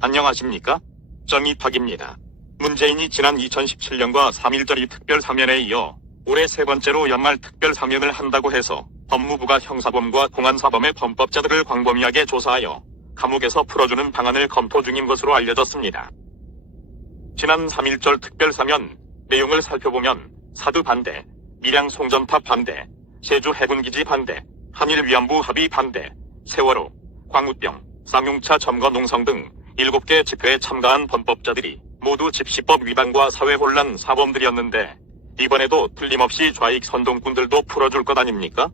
안녕하십니까? 정의탁입니다. 문재인이 지난 2017년과 3.1절 특별사면에 이어 올해 세 번째로 연말 특별사면을 한다고 해서 법무부가 형사범과 공안사범의 범법자들을 광범위하게 조사하여 감옥에서 풀어주는 방안을 검토 중인 것으로 알려졌습니다. 지난 3.1절 특별사면 내용을 살펴보면 사드 반대, 밀양 송전탑 반대, 제주 해군기지 반대, 한일 위안부 합의 반대, 세월호, 광우병, 쌍용차 점거 농성 등 7개 집회에 참가한 범법자들이 모두 집시법 위반과 사회혼란 사범들이었는데 이번에도 틀림없이 좌익 선동꾼들도 풀어줄 것 아닙니까?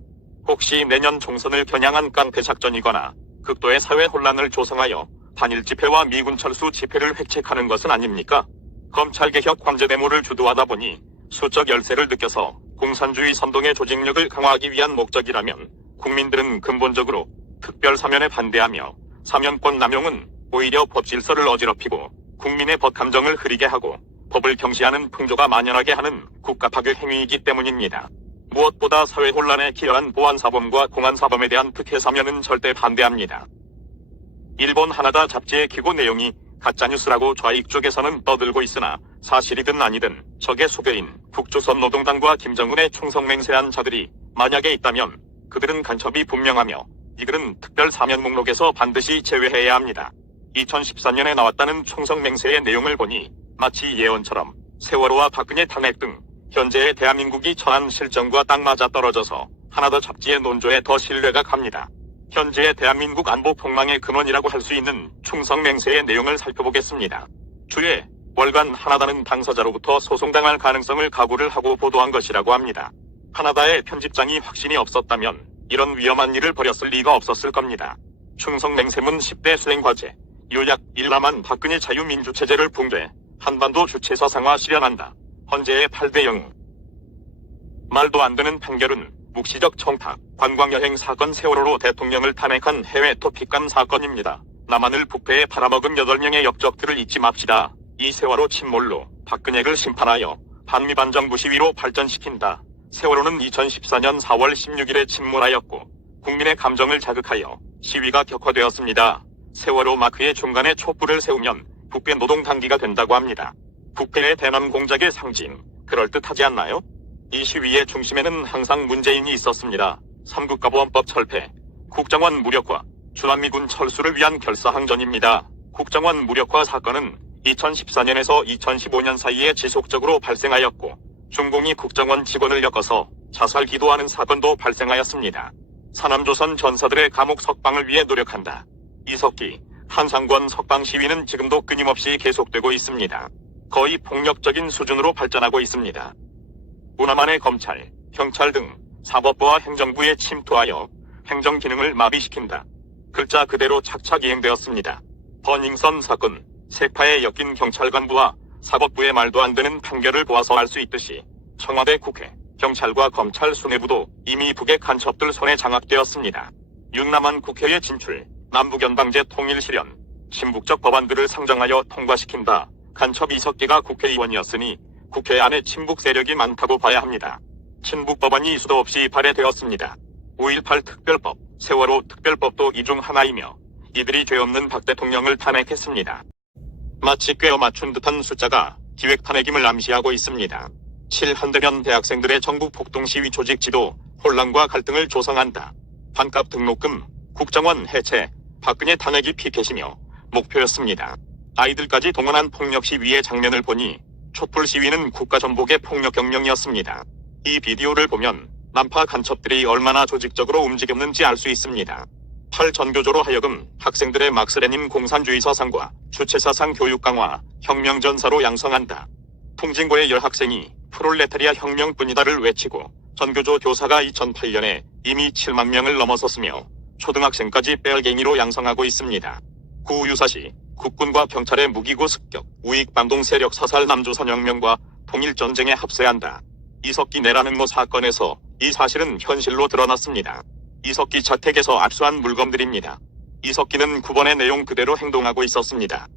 혹시 내년 총선을 겨냥한 깡패 작전이거나 극도의 사회혼란을 조성하여 단일 집회와 미군 철수 집회를 획책하는 것은 아닙니까? 검찰개혁 황제대모를 주도하다 보니 수적 열세를 느껴서 공산주의 선동의 조직력을 강화하기 위한 목적이라면 국민들은 근본적으로 특별사면에 반대하며 사면권 남용은 오히려 법질서를 어지럽히고 국민의 법감정을 흐리게 하고 법을 경시하는 풍조가 만연하게 하는 국가파괴 행위이기 때문입니다. 무엇보다 사회혼란에 기여한 보안사범과 공안사범에 대한 특혜사면은 절대 반대합니다. 일본 하나다 잡지의 기고 내용이 가짜뉴스라고 좌익 쪽에서는 떠들고 있으나 사실이든 아니든 적의 수교인 북조선 노동당과 김정은의 충성맹세한 자들이 만약에 있다면 그들은 간첩이 분명하며 이들은 특별사면 목록에서 반드시 제외해야 합니다. 2014년에 나왔다는 충성맹세의 내용을 보니 마치 예언처럼 세월호와 박근혜 탄핵 등 현재의 대한민국이 처한 실정과 딱 맞아 떨어져서 하나더 잡지의 논조에 더 신뢰가 갑니다. 현재의 대한민국 안보 폭망의 근원이라고 할 수 있는 충성맹세의 내용을 살펴보겠습니다. 주에 월간 하나다는 당사자로부터 소송당할 가능성을 각오를 하고 보도한 것이라고 합니다. 하나다의 편집장이 확신이 없었다면 이런 위험한 일을 벌였을 리가 없었을 겁니다. 충성맹세문 10대 수행과제 요약 1라만 박근혜 자유민주체제를 붕괴 한반도 주체사상화 실현한다. 헌재의 8대 영웅. 말도 안 되는 판결은 묵시적 청탁, 관광여행 사건 세월호로 대통령을 탄핵한 해외 토픽감 사건입니다. 남한을 부패에 팔아먹은 8명의 역적들을 잊지 맙시다. 이 세월호 침몰로 박근혜를 심판하여 반미반정부 시위로 발전시킨다. 세월호는 2014년 4월 16일에 침몰하였고 국민의 감정을 자극하여 시위가 격화되었습니다. 세월호 마크의 중간에 촛불을 세우면 부패 노동 단기가 된다고 합니다. 부패의 대남 공작의 상징, 그럴듯하지 않나요? 이 시위의 중심에는 항상 문재인이 있었습니다. 3국가보안법 철폐, 국정원 무력화, 주한미군 철수를 위한 결사항전입니다. 국정원 무력화 사건은 2014년에서 2015년 사이에 지속적으로 발생하였고 중공이 국정원 직원을 엮어서 자살 기도하는 사건도 발생하였습니다. 사남조선 전사들의 감옥 석방을 위해 노력한다. 이석기, 한상권 석방 시위는 지금도 끊임없이 계속되고 있습니다. 거의 폭력적인 수준으로 발전하고 있습니다. 운하만의 검찰, 경찰 등 사법부와 행정부에 침투하여 행정 기능을 마비시킨다. 글자 그대로 착착 이행되었습니다. 버닝썬 사건, 세파에 엮인 경찰 간부와 사법부의 말도 안 되는 판결을 보아서 알 수 있듯이 청와대 국회, 경찰과 검찰 수뇌부도 이미 북의 간첩들 손에 장악되었습니다. 윤남한 국회에 진출, 남북연방제 통일 실현, 친북적 법안들을 상정하여 통과시킨다. 간첩 이석기가 국회의원이었으니 국회 안에 친북 세력이 많다고 봐야 합니다. 친북 법안이 수도 없이 발의되었습니다. 5.18 특별법, 세월호 특별법도 이 중 하나이며 이들이 죄 없는 박 대통령을 탄핵했습니다. 마치 꿰어 맞춘 듯한 숫자가 기획 탄핵임을 암시하고 있습니다. 7한대면 대학생들의 전국 폭동 시위 조직 지도, 혼란과 갈등을 조성한다. 반값 등록금, 국정원 해체, 박근혜 탄핵이 피켓이며 목표였습니다. 아이들까지 동원한 폭력 시위의 장면을 보니 촛불 시위는 국가전복의 폭력 경영이었습니다. 이 비디오를 보면 남파 간첩들이 얼마나 조직적으로 움직였는지 알 수 있습니다. 8전교조로 하여금 학생들의 막스레닌 공산주의 사상과 주체사상 교육 강화, 혁명전사로 양성한다. 풍진고의 여학생이 프롤레타리아 혁명뿐이다를 외치고 전교조 교사가 2008년에 이미 7만 명을 넘어섰으며 초등학생까지 빼알갱이로 양성하고 있습니다. 구유사시 국군과 경찰의 무기고 습격, 우익반동 세력 사살 남조선 혁명과 통일전쟁에 합세한다. 이석기 내라는 모 사건에서 이 사실은 현실로 드러났습니다. 이석기 자택에서 압수한 물건들입니다. 이석기는 9번의 내용 그대로 행동하고 있었습니다.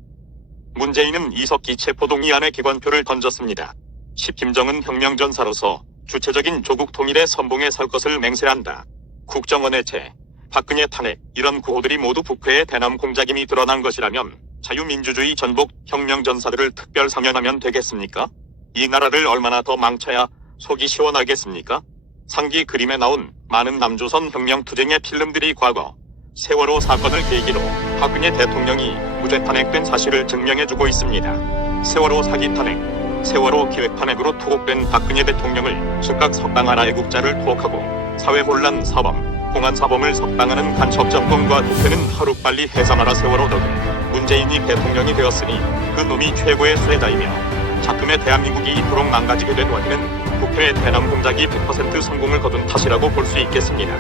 문재인은 이석기 체포동의안에 기관표를 던졌습니다. 10. 김정은 혁명전사로서 주체적인 조국 통일의 선봉에 설 것을 맹세한다. 국정원 해체, 박근혜 탄핵 이런 구호들이 모두 북회의 대남 공작임이 드러난 것이라면 자유민주주의 전복 혁명전사들을 특별 사면하면 되겠습니까? 이 나라를 얼마나 더 망쳐야 속이 시원하겠습니까? 상기 그림에 나온 많은 남조선 혁명투쟁의 필름들이 과거 세월호 사건을 계기로 박근혜 대통령이 무죄 탄핵된 사실을 증명해주고 있습니다. 세월호 사기 탄핵, 세월호 기획 탄핵으로 투옥된 박근혜 대통령을 즉각 석방하라 애국자를 투옥하고 사회혼란 사범, 공안사범을 석방하는 간첩 정권과 국회는 하루빨리 해산하라 세월호 덕에 문재인이 대통령이 되었으니 그 놈이 최고의 수혜자이며 작금의 대한민국이 이토록 망가지게 된 원인은 국회의 대남 공작이 100% 성공을 거둔 탓이라고 볼 수 있겠습니다.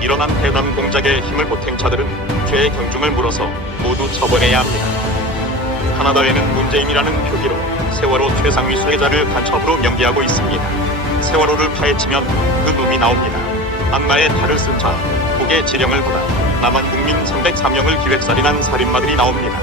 일어난 대남 공작의 힘을 보탠 자들은 죄의 경중을 물어서 모두 처벌해야 합니다. 카나다에는 문재인이라는 표기로 세월호 최상위 수혜자를 간첩으로 연기하고 있습니다. 세월호를 파헤치면 그 놈이 나옵니다. 악마의 탈을 쓴 자, 국의 지령을 받아 남한 국민 303명을 기획살인한 살인마들이 나옵니다.